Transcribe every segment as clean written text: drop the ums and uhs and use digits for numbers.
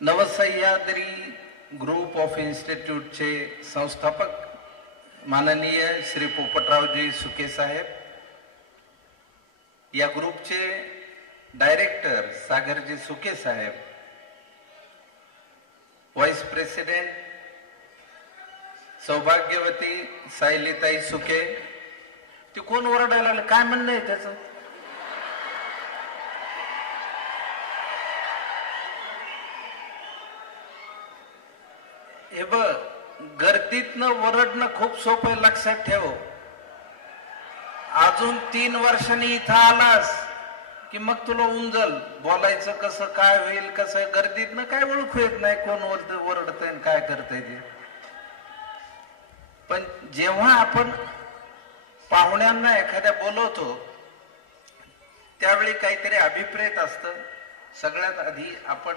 Navsahyadri group of इन्स्टिट्यूटचे संस्थापक माननीय श्री पोपटरावजी सुके साहेब, या ग्रुपचे डायरेक्टर सागरजी सुके साहेब, व्हाइस प्रेसिडेंट सौभाग्यवती सायलीताई सुके. ते कोण ओरडायला लागले, काय म्हणणं आहे त्याचं? हे बघ, गर्दीतनं वरडणं खूप सोपं, लक्षात ठेव. अजून 3 वर्षांनी इथं आलास की मग तुला उंजल बोलायचं कसं, काय होईल, कसं. गर्दीतनं काय ओळखू येत नाही कोण ओरडतंय काय करतंय ते. पण जेव्हा आपण पाहुण्यांना एखाद्या बोलवतो त्यावेळी काहीतरी अभिप्रेत असतं. सगळ्यात आधी आपण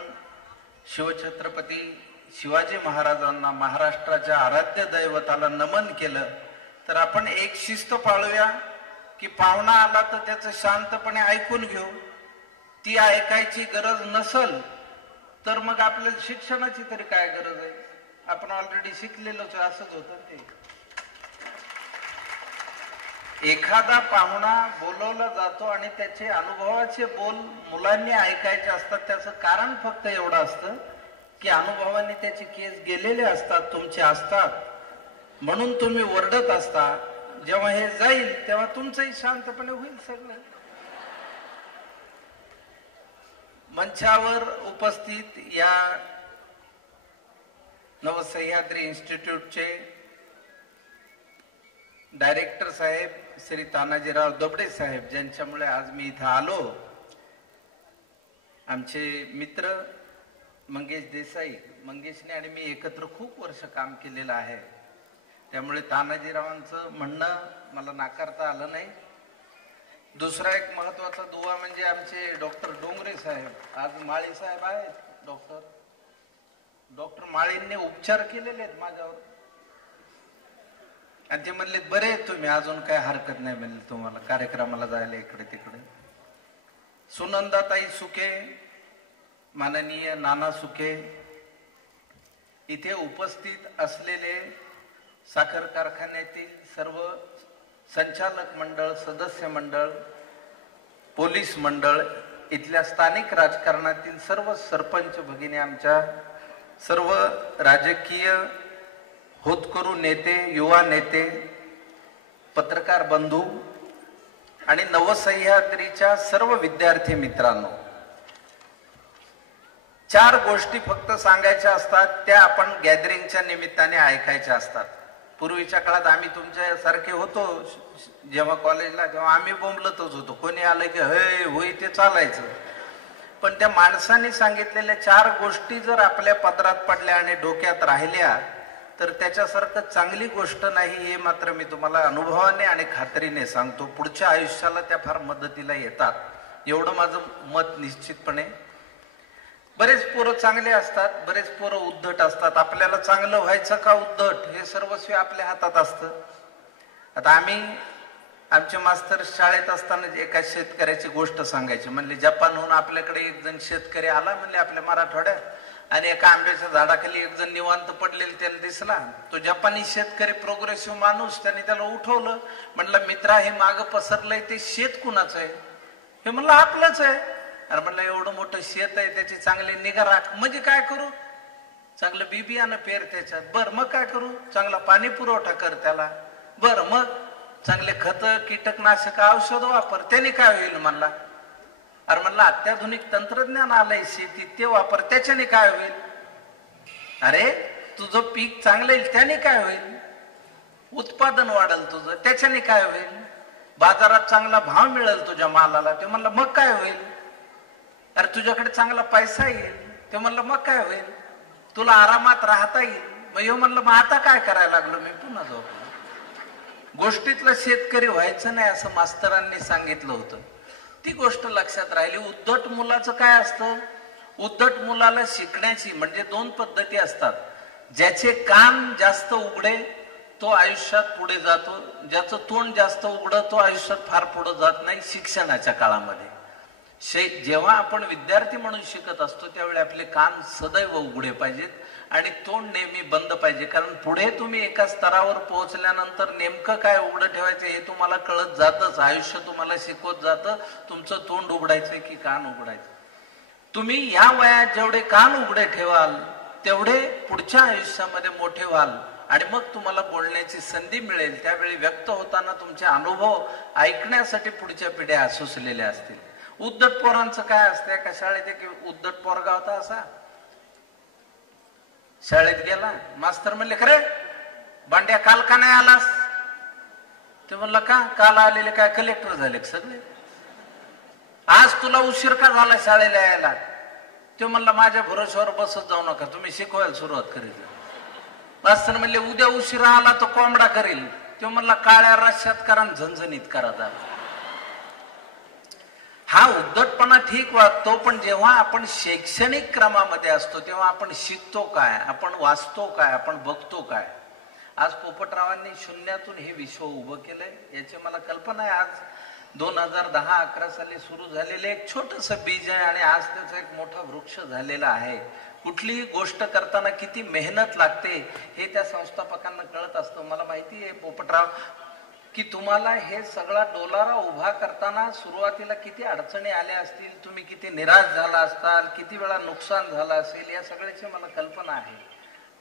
शिवछत्रपती शिवाजी महाराजांना, महाराष्ट्राच्या आराध्य दैवताला नमन केलं तर आपण एक शिस्त पाळूया की पाहुणा आला तर त्याचं शांतपणे ऐकून घेऊ. ती ऐकायची गरज नसल तर मग आपल्याला शिक्षणाची तरी काय गरज आहे? आपण ऑलरेडी शिकलेलोच. असंच होतं ते. एखादा पाहुणा बोलवला जातो आणि त्याचे अनुभवाचे बोल मुलांनी ऐकायचे असतात. त्याचं कारण फक्त एवढं असतं की अनुभवाने त्याचे केस गेलेले असतात, तुमचे असतात, म्हणून तुम्ही ओरडत असता. जेव्हा हे जाईल तेव्हा तुमचंही शांतपणे होईल सगळं. मंचावर उपस्थित या नवसह्याद्री इन्स्टिट्यूटचे डायरेक्टर साहेब श्री तानाजीराव दबडे साहेब, ज्यांच्यामुळे आज मी इथं आलो. आमचे मित्र मंगेश देसाई, मंगेशने आणि मी एकत्र खूप वर्ष काम केलेलं आहे. त्यामुळे तानाजीरावांचं म्हणणं मला नाकारता आलं नाही. दुसरा एक महत्वाचा दुवा म्हणजे आमचे डॉक्टर डोंगरे साहेब. आज माळी साहेब आहेत. डॉक्टर माळींनी उपचार केलेले आहेत माझ्यावर आणि ते म्हणले बरे तुम्ही, अजून काय हरकत नाही म्हणले तुम्हाला कार्यक्रमाला जायला इकडे तिकडे. सुनंदाताई सुके, माननीय नाना सुके, इथे उपस्थित असलेले साखर कारखान्यातील सर्व संचालक मंडळ, सदस्य मंडळ, पोलीस मंडळ, इथल्या स्थानिक राजकारणातील सर्व सरपंच भगिनी, आमच्या सर्व राजकीय होतकरू नेते, युवा नेते, पत्रकार बंधू आणि नवसह्याद्रीच्या सर्व विद्यार्थी मित्रांनो, 4 गोष्टी फक्त सांगायच्या असतात. त्या आपण गॅदरिंगच्या निमित्ताने ऐकायच्या असतात. पूर्वीच्या काळात आम्ही तुमच्या सारखे होतो जेव्हा कॉलेजला, तेव्हा आम्ही बोंबलतच होतो. कोणी आलं की हे होई ते चालायचं. पण त्या माणसाने सांगितलेल्या 4 गोष्टी जर आपल्या पदरात पडल्या आणि डोक्यात राहिल्या तर त्याच्यासारखं चांगली गोष्ट नाही, हे मात्र मी तुम्हाला अनुभवाने आणि खात्रीने सांगतो. पुढच्या आयुष्याला त्या फार मदतीला येतात, एवढं माझं मत निश्चितपणे. बरेच पोरं चांगले असतात, बरेच पोरं उद्धट असतात. आपल्याला चांगलं व्हायचं का उद्धट हे सर्वस्वी आपल्या हातात असतं. आता आम्ही आमचे मास्तर शाळेत असताना एका शेतकऱ्याची गोष्ट सांगायची. म्हणले जपानहून आपल्याकडे एक जण शेतकरी आला म्हणले आपल्या मराठवाड्यात, आणि एका आंब्याच्या झाडाखाली एक जण निवांत पडलेला त्याला दिसला. तो जपानी शेतकरी प्रोग्रेसिव्ह माणूस, त्याने त्याला उठवलं. म्हणलं मित्रा, हे मागं पसरलंय ते शेत कुणाचं आहे? हे म्हणलं आपलंच आहे. अरे म्हणलं एवढं मोठं शेत आहे, त्याची चांगली निगा राख. म्हणजे काय करू? चांगलं बी बियाणं पेर त्याच्यात. बर मग काय करू? चांगला पाणी पुरवठा कर त्याला. बर मग चांगले खत, कीटकनाशक, औषध वापर. त्याने काय होईल म्हणला? अरे म्हणलं अत्याधुनिक तंत्रज्ञान आलंय शेतीत, ते वापर. त्याच्याने काय होईल? अरे तुझं पीक चांगलं येईल, त्याने काय होईल? उत्पादन वाढेल तुझं, त्याच्याने काय होईल? बाजारात चांगला भाव मिळेल तुझ्या मालाला. ते म्हणलं मग काय होईल? अरे तुझ्याकडे चांगला पैसा येईल. ते म्हणलं मग काय होईल? तुला आरामात राहता येईल. मग येऊ म्हणलं मग आता काय करायला लागलो मी? पुन्हा जाऊ. गोष्टीतला शेतकरी व्हायचं नाही असं मास्तरांनी सांगितलं होतं. ती गोष्ट लक्षात राहिली. उद्धट मुलाचं काय असतं? उद्धट मुलाला शिकण्याची म्हणजे 2 पद्धती असतात. ज्याचे कान जास्त उघडे तो आयुष्यात पुढे जातो, ज्याचं तोंड जास्त उघडं तो आयुष्यात फार पुढे जात नाही. शिक्षणाच्या काळामध्ये जेव्हा आपण विद्यार्थी म्हणून शिकत असतो त्यावेळी आपले कान सदैव उघडे पाहिजेत आणि तोंड नेहमी बंद पाहिजे. कारण पुढे तुम्ही एका स्तरावर पोहोचल्यानंतर नेमकं काय उघडं ठेवायचं हे तुम्हाला कळत जातच. आयुष्य तुम्हाला शिकवत जातं तुमचं तोंड उघडायचंय की कान उघडायचं. तुम्ही ह्या वयात जेवढे कान उघडे ठेवाल तेवढे पुढच्या आयुष्यामध्ये मोठे व्हाल आणि मग तुम्हाला बोलण्याची संधी मिळेल. त्यावेळी व्यक्त होताना तुमचे अनुभव ऐकण्यासाठी पुढच्या पिढ्या आसुसलेल्या असतील. उद्धट पोरांचं काय असतंय का शाळेत एक उद्धट पोरगा होता असा, शाळेत गेला, मास्तर म्हणले खरे बांड्या काल का नाही आलास? ते म्हणलं का? काल आलेले काय कलेक्टर झाले सगळे. आज तुला उशीर का झाला शाळेला यायला? ते म्हणला माझ्या भरोश्यावर बसत जाऊ नका, तुम्ही शिकवायला सुरुवात करीत. मास्तर म्हणले उद्या उशिरा आला तो कोंबडा करेल. ते म्हणला काळ्या रश्यात करा झणझणीत करा. हा उद्धटपणा ठीक वाटतो, पण जेव्हा आपण शैक्षणिक क्रमामध्ये असतो तेव्हा आपण शिकतो काय, आपण वाचतो काय, आपण बघतो काय. आज पोपटरावांनी शून्यातून हे विश्व उभं केलंय याची मला कल्पना आहे. आज 2010-11 साली सुरू झालेले एक छोटस बीज आहे आणि आज त्याचा एक मोठा वृक्ष झालेला आहे. कुठलीही गोष्ट करताना किती मेहनत लागते हे त्या संस्थापकांना कळत असतं. मला माहिती आहे पोपटराव की तुम्हाला हे सगळा डोलारा उभा करताना सुरुवातीला किती अडचणी आल्या असतील, तुम्ही किती निराश झाला असताल, किती वेळा नुकसान झालं असेल, या सगळ्याची मला कल्पना आहे.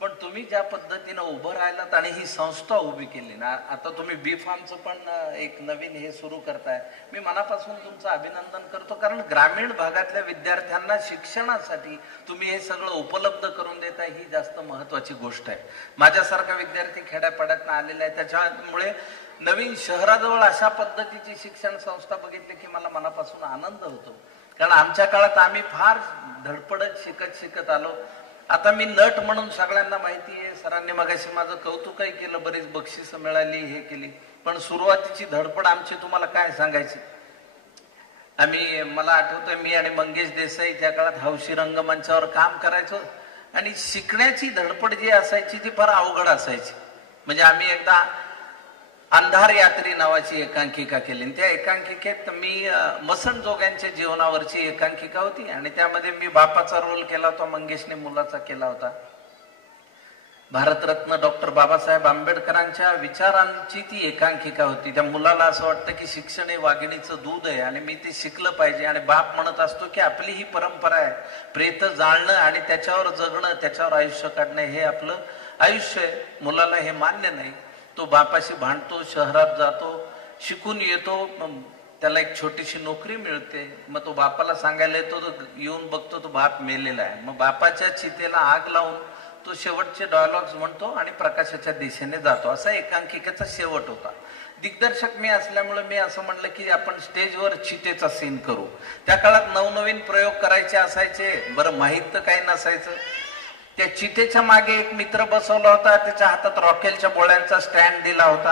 पण तुम्ही ज्या पद्धतीनं उभं राहिलात आणि ही संस्था उभी केली ना, आता तुम्ही बी फार्मचं पण एक नवीन हे सुरू करताय, मी मनापासून तुमचं अभिनंदन करतो. कारण ग्रामीण भागातल्या विद्यार्थ्यांना शिक्षणासाठी तुम्ही हे सगळं उपलब्ध करून देताय ही जास्त महत्वाची गोष्ट आहे. माझ्यासारखा विद्यार्थी खेड्यापाड्यातनं आलेला आहे, त्याच्यामुळे नवीन शहराजवळ अशा पद्धतीची शिक्षण संस्था बघितली की मला मनापासून आनंद होतो. कारण आमच्या काळात आम्ही फार धडपडत शिकत आलो. आता मी नट म्हणून सगळ्यांना माहिती आहे, सरांनी मगाशी माझं कौतुकही केलं, बरीच बक्षिसं मिळाली, हे केली. पण सुरुवातीची धडपड आमची तुम्हाला काय सांगायची. मला आठवतंय मी आणि मंगेश देसाई त्या काळात हौशी रंगमंचावर काम करायचो आणि शिकण्याची धडपड जी असायची ती फार अवघड असायची. म्हणजे आम्ही एकदा अंधार यात्री नावाची एकांकिका केली. त्या एकांकिकेत मी मसणजोग्यांच्या जीवनावरची एकांकिका होती आणि त्यामध्ये मी बापाचा रोल केला होता, मंगेशने मुलाचा केला होता. भारतरत्न डॉक्टर बाबासाहेब आंबेडकरांच्या विचारांची ती एकांकिका होती. त्या मुलाला असं वाटतं की शिक्षण हे वाघिणीचं दूध आहे आणि मी ते शिकलं पाहिजे. आणि बाप म्हणत असतो की आपली ही परंपरा आहे, प्रेत जाळणं आणि त्याच्यावर जगणं, त्याच्यावर आयुष्य काढणं हे आपलं आयुष्य आहे. मुलाला हे मान्य नाही. तो बापाशी भांडतो, शहरात जातो, शिकून येतो, त्याला एक छोटीशी नोकरी मिळते. मग तो बापाला सांगायला येतो, तो येऊन बघतो तो बाप मेलेला आहे. मग बापाच्या चितेला आग लावून तो शेवटचे डायलॉग्स म्हणतो आणि प्रकाशाच्या दिशेने जातो. असा एकांकिकेचा शेवट होता. दिग्दर्शक मी असल्यामुळे मी असं म्हणलं की आपण स्टेजवर चितेचा सीन करू. त्या काळात नवनवीन प्रयोग करायचे असायचे, बरं माहित तर काही नसायचं. त्या चितेच्या मागे एक मित्र बसवला होता, त्याच्या हातात रॉकेलच्या बोळ्यांचा स्टँड दिला होता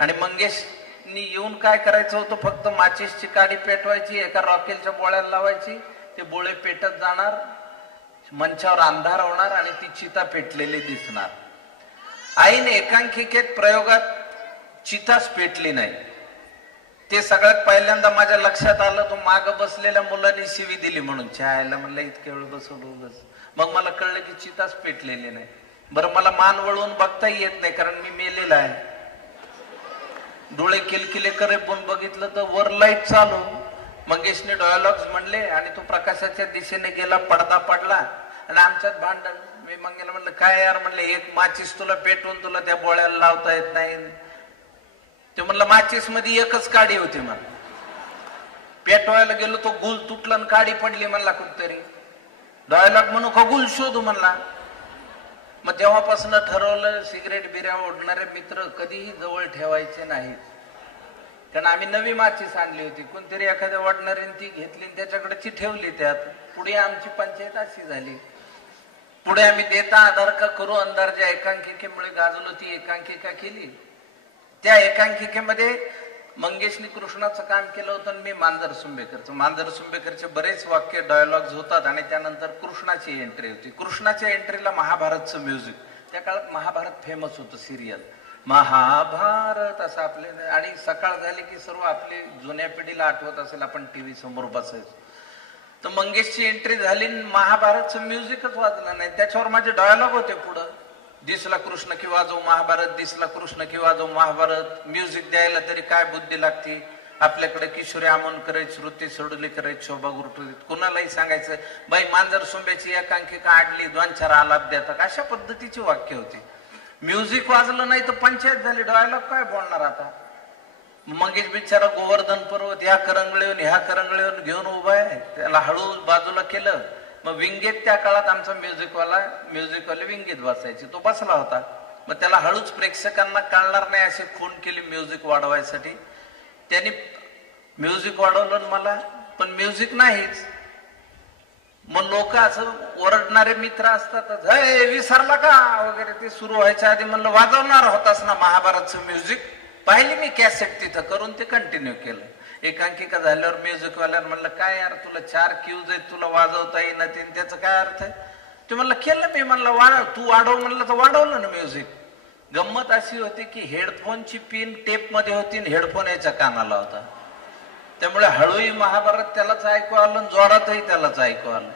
आणि मंगेशनी येऊन काय करायचं होतं, फक्त माचीसची काडी पेटवायची, एका रॉकेलच्या बोळ्याला लावायची, ते बोळे पेटत जाणार, मंचावर अंधार होणार आणि ती चिता पेटलेली दिसणार. आईने एकांकिकेत प्रयोगात चिताच पेटली नाही. ते सगळ्यात पहिल्यांदा माझ्या लक्षात आलं, तो माग बसलेल्या मुलांनी शिवी दिली म्हणून. आईला म्हणलं इतके वेळ बसवलं बस. मग मला कळलं की चिताच पेटलेली नाही. बरं मला मान वळवून बघताही येत नाही कारण मी मेलेला आहे. डोळे किलकिले करे पण बघितलं तर वर लाईट चालू. मंगेशने डायलॉग्स म्हणले आणि तो प्रकाशाच्या दिशेने गेला, पडदा पडला आणि आमच्यात भांडण. मी मंगेला म्हणलं काय यार, म्हणले एक माचीस तुला पेटवून तुला त्या बोळ्याला लावता येत नाही. ते म्हणलं माचीस मध्ये एकच काडी होती, मला पेटवायला गेलो तो गुल तुटला आणि काडी पडली. म्हणला कुठतरी डायलॉग म्हणू का गुल शोधू म्हणला. मग तेव्हापासून ठरवलं सिगरेट बिऱ्या ओढणारे मित्र कधीही जवळ ठेवायचे नाहीत. कारण आम्ही नवी माचीस आणली होती, कोणतरी एखाद्या ओढणाऱ्याने ती घेतली त्याच्याकडे ती ठेवली. त्यात पुढे आमची पंचायत अशी झाली. पुढे आम्ही देता आधार का करू अंधारच्या एकांकिकेमुळे गाजलो, ती एकांकिका केली. त्या एकांकिकेमध्ये मंगेशनी कृष्णाचं काम केलं होतं आणि मी मांजर सुंबेकरचं. मांजर सुंबेकरचे बरेच वाक्य डायलॉग्स होतात आणि त्यानंतर कृष्णाची एंट्री होती. कृष्णाच्या एंट्रीला महाभारतचं म्युझिक. त्या काळात महाभारत फेमस होतं, सिरियल महाभारत असं आपले. आणि सकाळ झाली की सर्व आपली जुन्या पिढीला आठवत असेल, आपण टीव्ही समोर बसायचो. तर मंगेशची एंट्री झाली, महाभारतचं म्युझिकच वाजलं नाही. त्याच्यावर माझे डायलॉग होते पुढं, दिसला कृष्ण की वाजव महाभारत, दिसला कृष्ण की वाजव महाभारत. म्युझिक द्यायला तरी काय बुद्धी लागते आपल्याकडे. किशोरी आमोणकर, श्रुती सडोलीकर, शोभा गुरुटुरीत, कुणालाही सांगायचं बाई मांजर सोंब्याची एकांकिका आडली, 2-4 आलाप देतात, अशा पद्धतीची वाक्य होती. म्युझिक वाजलं नाही तर पंचायत झाली, डायलॉग काय बोलणार आता. मंगेश बिचारा गोवर्धन पर्वत ह्या करंगळीवर घेऊन उभा आहे, त्याला हळू बाजूला केलं. मग विंगेत त्या काळात आमचा म्युझिकवाले विंगेत बसायचे, तो बसला होता. मग त्याला हळूच प्रेक्षकांना कळणार नाही अशी खून केली म्युझिक वाढवायसाठी. त्यांनी म्युझिक वाढवलं मला, पण म्युझिक नाहीच. मग लोक असं ओरडणारे मित्र असतात, हे विसरला का वगैरे, ते सुरू व्हायच्या आधी म्हणलं वाजवणार होतास ना महाभारतचं म्युझिक. पाहिली मी कॅसेट तिथं करून, ते कंटिन्यू केलं. एकांकिका झाल्यावर म्युझिकवाल्यानं म्हणलं काय यार तुला 4 क्यूज आहेत, तुला वाजवता येईना, त्याचं काय अर्थ आहे. ते म्हणलं केलं मी, म्हणलं तू वाढव म्हणलं तर वाढवलं ना म्युझिक. गंमत अशी होती की हेडफोनची पिन टेप मध्ये होती आणि हेडफोन याच्या कानाला होता, त्यामुळे हळूही महाभारत त्यालाच ऐकू आलं, जोरातही त्यालाच ऐकू आलं.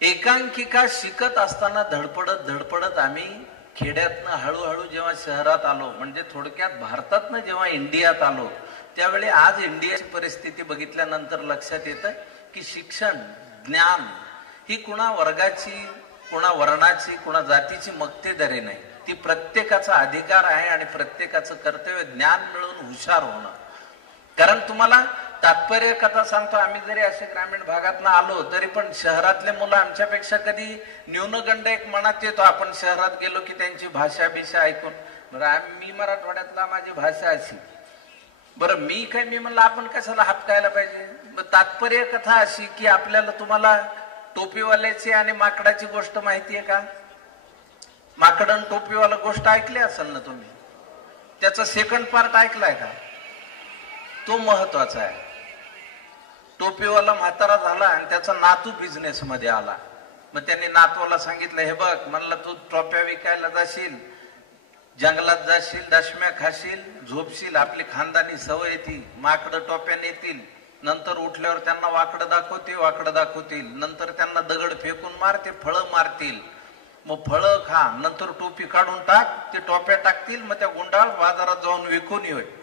एकांकिका शिकत असताना धडपडत आम्ही खेड्यातनं हळूहळू जेव्हा शहरात आलो, म्हणजे थोडक्यात भारतातनं जेव्हा इंडियात आलो, त्यावेळी आज इंडियाची परिस्थिती बघितल्यानंतर लक्षात येतं की शिक्षण, ज्ञान ही कुणा वर्गाची, कुणा वर्णाची, कुणा जातीची मक्तेदारी नाही, ती प्रत्येकाचा अधिकार आहे आणि प्रत्येकाचं कर्तव्य ज्ञान मिळवून हुशार होणं. कारण तुम्हाला तात्पर्य कथा सांगतो, आम्ही जरी असे ग्रामीण भागातनं आलो तरी पण शहरातले मुलं आमच्यापेक्षा कधी न्यूनगंड एक मनात येतो. आपण शहरात गेलो की त्यांची भाषा ऐकून, बरं मी मराठवाड्यातला, माझी भाषा अशी, बरं मी म्हणलं आपण कशाला हापकायला पाहिजे. तात्पर्य कथा अशी की आपल्याला, तुम्हाला टोपीवाल्याची आणि माकडाची गोष्ट माहितीये का. माकड आणि टोपीवाला गोष्ट ऐकली असेल ना तुम्ही, त्याचा सेकंड पार्ट ऐकलाय का, तो महत्वाचा आहे. टोपीवाला म्हातारा झाला आणि त्याचा नातू बिझनेस मध्ये आला. मग त्यांनी नातवाला सांगितलं, हे बघ म्हणलं तू टोप्या विकायला जाशील, जंगलात जाशील, दशम्या खाशील, झोपशील, आपली खानदानी सवय ती, माकडं टोप्या नेतील, नंतर उठल्यावर त्यांना वाकडं दाखवतील, नंतर त्यांना दगड फेकून मारते, फळं मारतील, मग फळं खा, नंतर टोपी काढून टाक, ते टोप्या टाकतील, मग त्या गुंडाळ बाजारात जाऊन विकून येईल.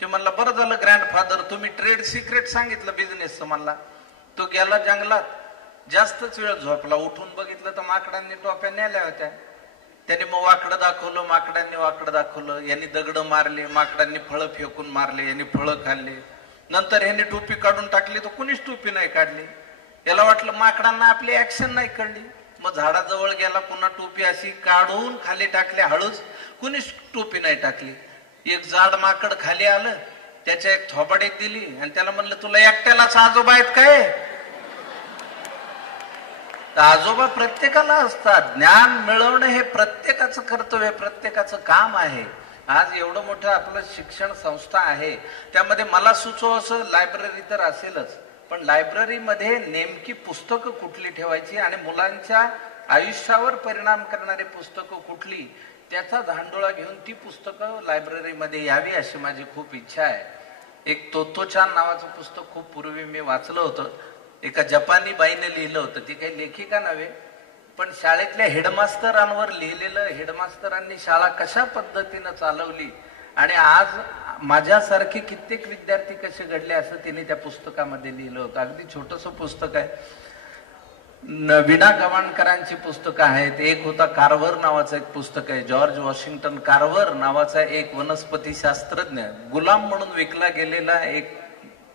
ते म्हणला बरं झालं ग्रँडफादर तुम्ही ट्रेड सिक्रेट सांगितलं बिझनेसचं. म्हणला तो गेला जंगलात, जास्तच वेळ झोपला, उठून बघितलं तर माकडांनी टोप्या नेल्या होत्या. त्याने मग वाकडं दाखवलं, माकडांनी वाकडं दाखवलं, यांनी दगड मारले, माकडांनी फळं फेकून मारले, यांनी फळं खाल्ले. नंतर ह्याने टोपी काढून टाकली तर कुणीच टोपी नाही काढली. याला वाटलं माकडांना आपली ऍक्शन नाही कळली. मग झाडाजवळ गेला, पुन्हा टोपी अशी काढून खाली टाकली, हळूच कुणीच टोपी नाही टाकली. एक जाड माकड खाली आलं, त्याच्या एक थोबाडीत दिली आणि त्याला म्हणलं तुला एकट्यालाच आजोबा आहेत काय. आजोबा प्रत्येकाला असतात. ज्ञान मिळवणं हे प्रत्येकाचं कर्तव्य, प्रत्येकाचं काम आहे. आज एवढं मोठं आपलं शिक्षण संस्था आहे, त्यामध्ये मला सुचव असं लायब्ररी तर असेलच, पण लायब्ररीमध्ये नेमकी पुस्तकं कुठली ठेवायची आणि मुलांच्या आयुष्यावर परिणाम करणारी पुस्तकं कुठली, त्याचा धांडोळा घेऊन ती पुस्तकं लायब्ररीमध्ये यावी अशी माझी खूप इच्छा आहे. एक तोत्तो-चान नावाचं पुस्तक खूप पूर्वी मी वाचलं होतं. एका जपानी बाईने लिहिलं होतं. ती काही लेखिका नव्हे, पण शाळेतल्या हेडमास्तरांवर लिहिलेलं, हेडमास्तरांनी शाळा कशा पद्धतीनं चालवली आणि आज माझ्यासारखे कित्येक विद्यार्थी कसे घडले असं तिने त्या पुस्तकामध्ये लिहिलं होतं. अगदी छोटंसं पुस्तक आहे. विना गवाणकरांची पुस्तकं आहेत. एक होता कार्व्हर नावाचं एक पुस्तक आहे. जॉर्ज वॉशिंग्टन कार्व्हर नावाचा एक वनस्पती शास्त्रज्ञ, गुलाम म्हणून विकला गेलेला एक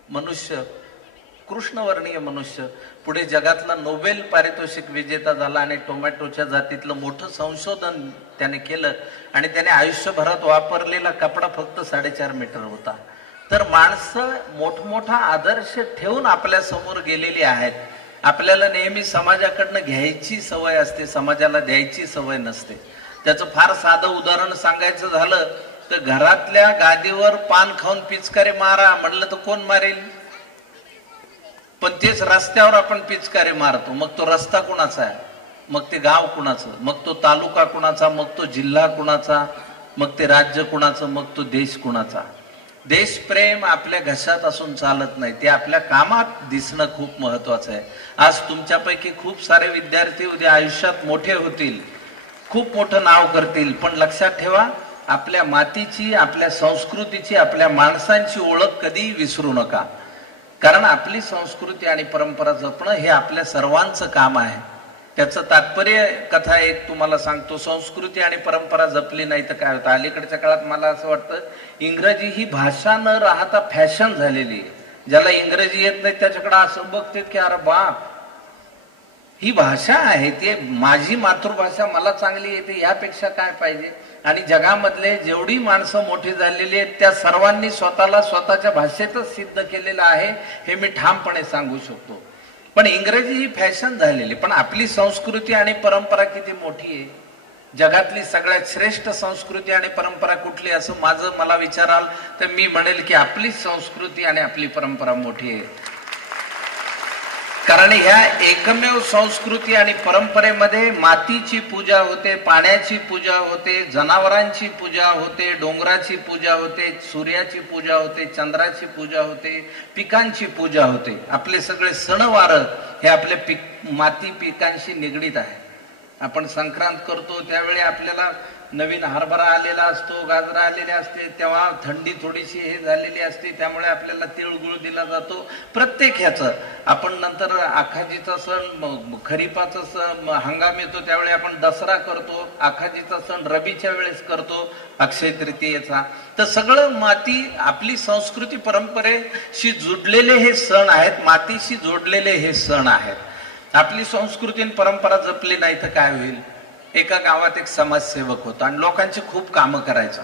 मनुष्य, कृष्णवर्णीय मनुष्य, पुढे जगातला नोबेल पारितोषिक विजेता झाला आणि टोमॅटोच्या जातीतलं मोठं संशोधन त्याने केलं आणि त्याने आयुष्यभरात वापरलेला कपडा फक्त 4.5 मीटर होता. तर माणसं मोठमोठा आदर्श ठेवून आपल्या समोर गेलेली आहेत. आपल्याला नेहमी समाजाकडनं घ्यायची सवय असते, समाजाला द्यायची सवय नसते. त्याचं फार साधं उदाहरण सांगायचं झालं तर घरातल्या गादीवर पान खाऊन पिचकारे मारा म्हणलं तर कोण मारेल. पण तेच रस्त्यावर आपण पिचकारे मारतो, मग तो रस्ता कुणाचा आहे, मग ते गाव कुणाचं, मग तो तालुका कुणाचा, मग तो जिल्हा कुणाचा, मग ते राज्य कुणाचं, मग तो देश कुणाचा. देशप्रेम आपल्या घशात असून चालत नाही, ते आपल्या कामात दिसणं खूप महत्वाचं आहे. आज तुमच्यापैकी खूप सारे विद्यार्थी उद्या आयुष्यात मोठे होतील, खूप मोठं नाव करतील, पण लक्षात ठेवा आपल्या मातीची, आपल्या संस्कृतीची, आपल्या माणसांची ओळख कधी विसरू नका. कारण आपली संस्कृती आणि परंपरा जपणं हे आपल्या सर्वांचं काम आहे. त्याचं तात्पर्य कथा एक तुम्हाला सांगतो. संस्कृती आणि परंपरा जपली नाही तर काय होतं. अलीकडच्या काळात मला असं वाटतं इंग्रजी ही भाषा न राहता फॅशन झालेली आहे. ज्याला इंग्रजी येत नाही त्याच्याकडे असं बघते की अरे बाप, ही भाषा आहे, ती माझी मातृभाषा, मला चांगली येते, यापेक्षा काय पाहिजे. आणि जगामधले जेवढी माणसं मोठी झालेली आहेत त्या सर्वांनी स्वतःला स्वतःच्या भाषेतच सिद्ध केलेलं आहे, हे मी ठामपणे सांगू शकतो. पण इंग्रजी ही फॅशन झालेली, पण आपली संस्कृती आणि परंपरा किती मोठी आहे. जगातली सगळ्यात श्रेष्ठ संस्कृती आणि परंपरा कुठली असं मला विचाराल तर मी म्हणेल की आपली संस्कृती आणि आपली परंपरा मोठी आहे. कारण ह्या एकमेव संस्कृती आणि परंपरेमध्ये मातीची पूजा होते, पाण्याची पूजा होते, जनावरांची पूजा होते, डोंगराची पूजा होते, सूर्याची पूजा होते, चंद्राची पूजा होते, पिकांची पूजा होते. आपले सगळे सणवार हे आपल्या माती पिकांशी निगडीत आहे. आपण संक्रांत करतो त्यावेळी आपल्याला नवीन हरभरा आलेला असतो, गाजरा आलेले असते, तेव्हा थंडी थोडीशी हे झालेली असते, त्यामुळे आपल्याला तिळगुळ दिला जातो. प्रत्येक ह्याचं आपण नंतर आखाजीचा सण, खरीपाचा सण हंगाम येतो त्यावेळी आपण दसरा करतो, आखाजीचा सण रबीच्या वेळेस करतो, अक्षय तृतीयेचा. तर सगळं माती आपली संस्कृती परंपरेशी जोडलेले हे सण आहेत, मातीशी जोडलेले हे सण आहेत. आपली संस्कृती आणि परंपरा जपली नाही तर काय होईल. एका गावात एक समाजसेवक होता आणि लोकांची खूप कामं करायचा.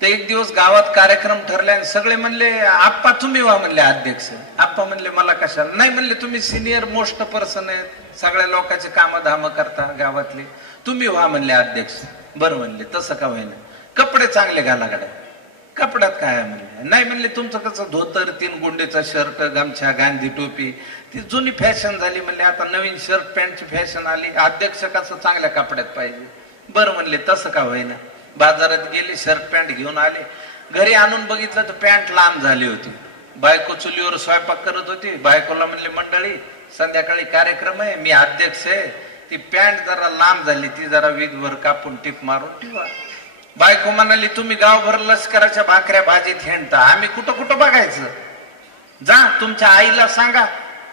ते एक दिवस गावात कार्यक्रम ठरले आणि सगळे म्हणले आप्पा तुम्ही व्हा म्हणले अध्यक्ष. आप्पा म्हणले मला कशाला. नाही म्हणले तुम्ही सिनियर मोस्ट पर्सन आहेत, सगळ्या लोकांचे कामं धाम करता गावातले, तुम्ही व्हा म्हणले अध्यक्ष. बरं म्हणले तसं का होईना, कपडे चांगले घाला गड्या. कपड्यात काय म्हणले. नाही म्हणले तुमचं कसं धोतर, 3 गुंडीचा शर्ट, गमछा, गांधी टोपी ती जुनी फॅशन झाली म्हणले, आता नवीन शर्ट पॅन्टची फॅशन आली, अध्यक्ष कसं चांगल्या कपड्यात पाहिजे. बरं म्हणले तसं का होईना. बाजारात गेले, शर्ट पॅन्ट घेऊन आले, घरी आणून बघितलं तर पॅन्ट लांब झाली होती. बायको चुलीवर स्वयंपाक करत होती. बायकोला म्हणले मंडळी संध्याकाळी कार्यक्रम आहे, मी अध्यक्ष आहे, ती पॅन्ट जरा लांब झाली, ती जरा विधभर कापून टिप मारून ठेवा. बायको म्हणाली तुम्ही गावभर लष्कराच्या भाकऱ्या भाजीत हिंडता, आम्ही कुठं कुठं बघायचं. जा तुमच्या आईला सांगा,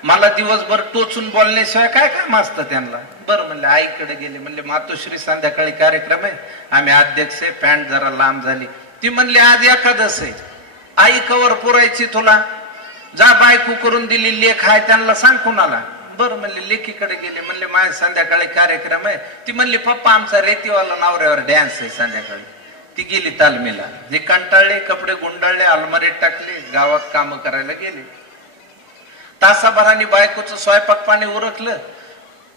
मला दिवसभर टोचून बोलण्याशिवाय काय काम असतं त्यांना. बरं म्हणले आईकडे गेले, म्हणले मातोश्री संध्याकाळी कार्यक्रम आहे, आम्ही अध्यक्ष आहे, पॅन्ट जरा लांब झाली. ती म्हणली आज एकादश आहे, आई कवर पुरायची तुला, जा बायको करून दिली लेख आहे त्यांना सांग कुणाला. बरं म्हणले लेखीकडे गेले, म्हणले माझ्या संध्याकाळी कार्यक्रम आहे. ती म्हणली पप्पा आमचा रेतीवाला नवऱ्यावर डॅन्स आहे संध्याकाळी. ती गेली तालमीला. जे कंटाळले, कपडे गुंडाळले, अलमारीत टाकले, गावात काम करायला गेले. तासाभराने बायकोचं स्वयंपाक पाणी उरकलं,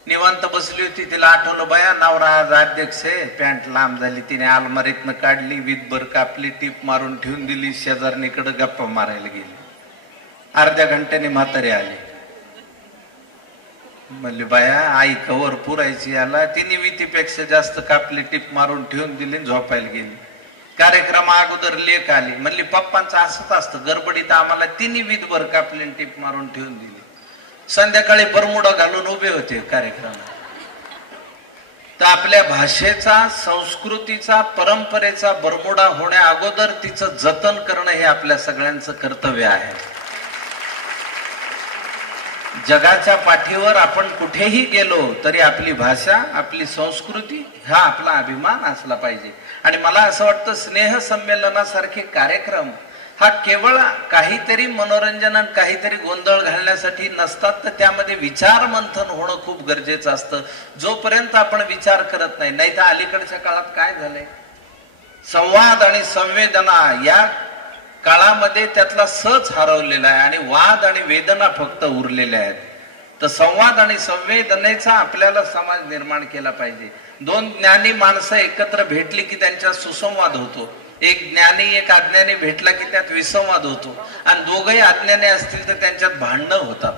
निवांत बसली होती. तिला आठवलं बाया नवरा आज अध्यक्ष आहे, पॅन्ट लांब झाली, तिने अलमारीतनं काढली, विधभर कापली, टीप मारून ठेवून दिली, शेजारणीकडे गप्पा मारायला गेली. अर्ध्या घंट्याने म्हातारी आली. म्हणली बाया आई कवर पुरायची याला, तिने वितीपेक्षा जास्त कापली, टीप मारून ठेवून दिली, झोपायला गेली. कार्यक्रमा अगोदर लेख आली, म्हणली पप्पांचं असंच असतं, गडबडीत आम्हाला तिन्ही विधभर कापली, टीप मारून ठेवून दिली. संध्याकाळी बरमुडा घालून उभे होते कार्यक्रमात. तर आपल्या भाषेचा, संस्कृतीचा, परंपरेचा बरमुडा होण्या अगोदर तिचं जतन करणं हे आपल्या सगळ्यांचं कर्तव्य आहे. जगाच्या पाठीवर आपण कुठेही गेलो तरी आपली भाषा, आपली संस्कृती हा आपला अभिमान असला पाहिजे. आणि मला असं वाटतं स्नेह संमेलनासारखे कार्यक्रम हा केवळ काहीतरी मनोरंजन आणि काहीतरी गोंधळ घालण्यासाठी नसतात, तर त्यामध्ये विचार मंथन होणं खूप गरजेचं असतं. जोपर्यंत आपण विचार करत नाही, नाही तर अलीकडच्या काळात काय झालंय, संवाद आणि संवेदना या काळामध्ये त्यातला सच हरवलेला आहे आणि वाद आणि वेदना फक्त उरलेल्या आहेत. तर संवाद आणि संवेदनेचा आपल्याला समाज निर्माण केला पाहिजे. 2 ज्ञानी माणसं एकत्र भेटली की त्यांच्यात सुसंवाद होतो. एक ज्ञानी एक अज्ञानी भेटला की त्यात विसंवाद होतो. आणि दोघंही अज्ञानी असतील तर त्यांच्यात भांडणं होतात.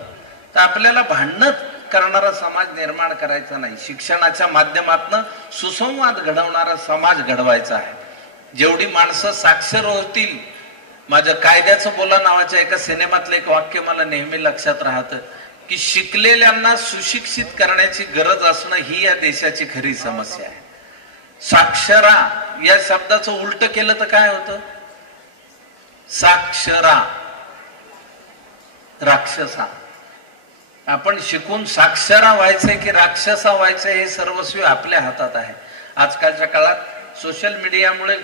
तर आपल्याला भांडणं करणारा समाज निर्माण करायचा नाही, शिक्षणाच्या माध्यमातून सुसंवाद घडवणारा समाज घडवायचा आहे. जेवढी माणसं साक्षर होतील माझ्या कायद्याचं बोला नावाच्या एका सिनेमातलं एक वाक्य मला नेहमी लक्षात राहतं की शिकलेल्यांना सुशिक्षित करण्याची गरज असणं ही या देशाची खरी समस्या आहे. साक्षरा या शब्दाचं उलट केलं तर काय होतं? साक्षरा, राक्षसा. आपण शिकून साक्षरा व्हायचंय की राक्षसा व्हायचंय हे सर्वस्वी आपल्या हातात आहे. आजकालच्या काळात सोशल मीडियामुळे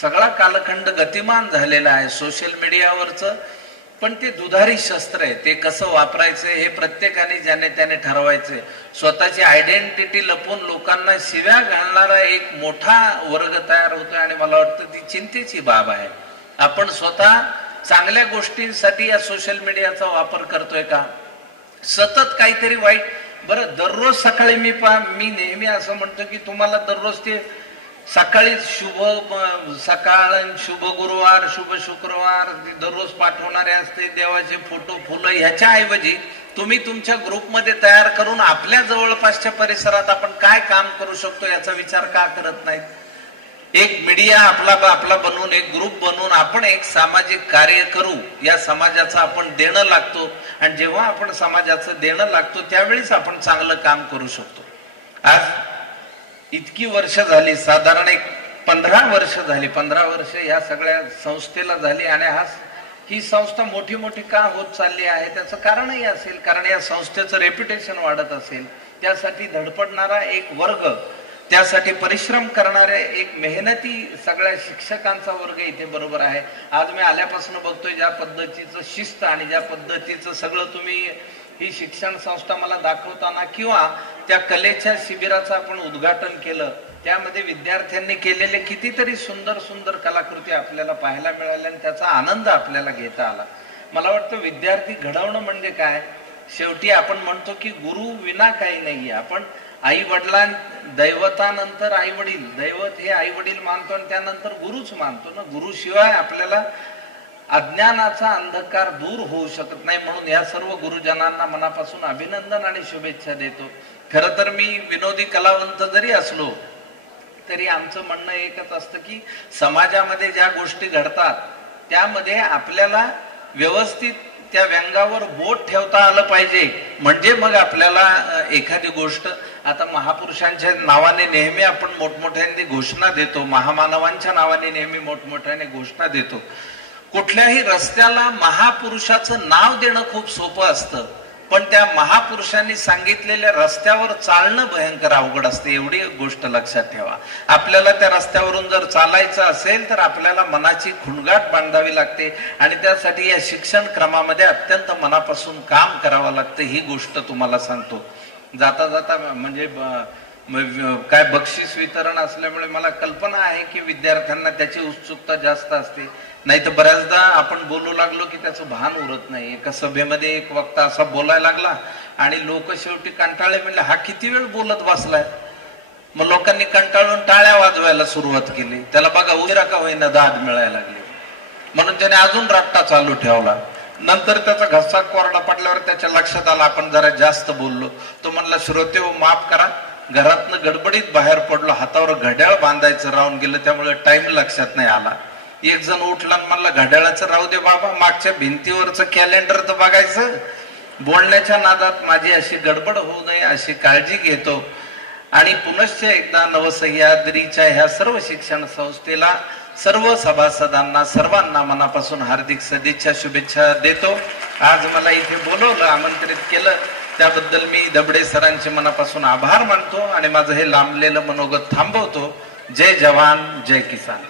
सगळा कालखंड गतिमान झालेला आहे सोशल मीडियावरचं, पण ते दुधारी शस्त्र आहे. ते कसं वापरायचं हे प्रत्येकाने ज्याने त्याने ठरवायचे. स्वतःची आयडेंटिटी लपवून लोकांना शिव्या घालणारा एक मोठा वर्ग तयार होतोय आणि मला वाटतं ती चिंतेची बाब आहे. आपण स्वतः चांगल्या गोष्टींसाठी या सोशल मीडियाचा वापर करतोय का? सतत काहीतरी वाईट. बरं, दररोज सकाळी मी नेहमी असं म्हणतो की तुम्हाला दररोज ते सकाळी शुभ सकाळ, शुभ गुरुवार, शुभ शुक्रवार दररोज पाठवणारे असते देवाचे फोटो, फुलं. ह्याच्या ऐवजी तुम्ही तुमच्या ग्रुपमध्ये तयार करून आपल्या जवळपासच्या परिसरात आपण काय काम करू शकतो याचा विचार का करत नाहीत? एक मीडिया आपला बनवून, एक ग्रुप बनवून आपण एक सामाजिक कार्य करू. या समाजाचं आपण देणं लागतो आणि जेव्हा आपण समाजाचं देणं लागतो त्यावेळीच आपण चांगलं काम करू शकतो. आज इतकी वर्ष झाली, साधारण एक 15 वर्ष झाली, 15 वर्ष या सगळ्या संस्थेला झाली आणि ही संस्था मोठी मोठी का होत चालली आहे त्याचं कारणही असेल, कारण या संस्थेचं रेप्युटेशन वाढत असेल. त्यासाठी धडपडणारा एक वर्ग, त्यासाठी परिश्रम करणारे एक मेहनती सगळ्या शिक्षकांचा वर्ग इथे बरोबर आहे. आज मी आल्यापासून बघतोय ज्या पद्धतीचं शिस्त आणि ज्या पद्धतीचं सगळं तुम्ही ही शिक्षण संस्था मला दाखवताना किंवा त्या कलेच्या शिबिराचं आपण उद्घाटन केलं, त्यामध्ये विद्यार्थ्यांनी केलेले कितीतरी सुंदर सुंदर कलाकृती आपल्याला पाहायला मिळाल्या आणि त्याचा आनंद आपल्याला घेता आला. मला वाटतं विद्यार्थी घडवणं म्हणजे काय, शेवटी आपण म्हणतो की गुरु विना काही नाहीये. आपण आई वडिलां दैवतानंतर आई वडील, दैवत हे आई वडील मानतो आणि त्यानंतर गुरुच मानतो ना. गुरुशिवाय आपल्याला अज्ञानाचा अंधकार दूर होऊ शकत नाही. म्हणून या सर्व गुरुजनांना मनापासून अभिनंदन आणि शुभेच्छा देतो. खरं तर मी विनोदी कलावंत जरी असलो तरी आमचं म्हणणं एकच असतं की समाजामध्ये ज्या गोष्टी घडतात त्यामध्ये आपल्याला व्यवस्थित त्या व्यंगावर बोट ठेवता आलं पाहिजे, म्हणजे मग आपल्याला एखादी गोष्ट. आता महापुरुषांच्या नावाने नेहमी आपण मोठमोठ्याने घोषणा देतो, महामानवांच्या नावाने नेहमी मोठमोठ्याने घोषणा देतो. कुठल्याही रस्त्याला महापुरुषाचं नाव देणं खूप सोपं असतं, पण त्या महापुरुषांनी सांगितलेल्या रस्त्यावर चालणं भयंकर अवघड असते. एवढी गोष्ट लक्षात ठेवा. आपल्याला त्या रस्त्यावरून जर चालायचं असेल तर आपल्याला मनाची खुणगाट बांधावी लागते आणि त्यासाठी या शिक्षण क्रमामध्ये अत्यंत मनापासून काम करावं लागतं. ही गोष्ट तुम्हाला सांगतो. जाता जाता म्हणजे काय बक्षीस वितरण असल्यामुळे मला कल्पना आहे की विद्यार्थ्यांना त्याची उत्सुकता जास्त असते. नाही तर बऱ्याचदा आपण बोलू लागलो की त्याचं भान उरत नाही. एका सभेमध्ये एक वक्ता असा बोलायला लागला आणि लोक शेवटी कंटाळले, म्हणले हा किती वेळ बोलत बसलाय. मग लोकांनी कंटाळून टाळ्या वाजवायला सुरुवात केली. त्याला बघा उशिरा का होईना दाद मिळायला लागली, म्हणून त्याने अजून रट्टा चालू ठेवला. नंतर त्याचा घसा कोरडा पडल्यावर त्याच्या लक्षात आला आपण जरा जास्त बोललो. तो म्हणला श्रोते हो माफ करा, घरातनं गडबडीत बाहेर पडलो, हातावर घड्याळ बांधायचं राहून गेलं त्यामुळे टाइम लक्षात नाही आला. एक जण उठला म्हणला घड्याळाचं राहू दे बाबा, मागच्या भिंतीवरचं कॅलेंडर तर बघायचं. बोलण्याच्या नादात माझी अशी गडबड होऊ नये अशी काळजी घेतो. आणि पुनश्च एकदा नवसह्याद्रीच्या ह्या सर्व शिक्षण संस्थेला, सर्व सभासदांना, सर्वांना मनापासून हार्दिक सदिच्छा शुभेच्छा देतो. आज मला इथे बोलवलं, आमंत्रित केलं त्याबद्दल मी दबडे सरांचे मनापासून आभार मानतो आणि माझं हे लांबलेलं मनोगत थांबवतो. जय जवान जय किसान.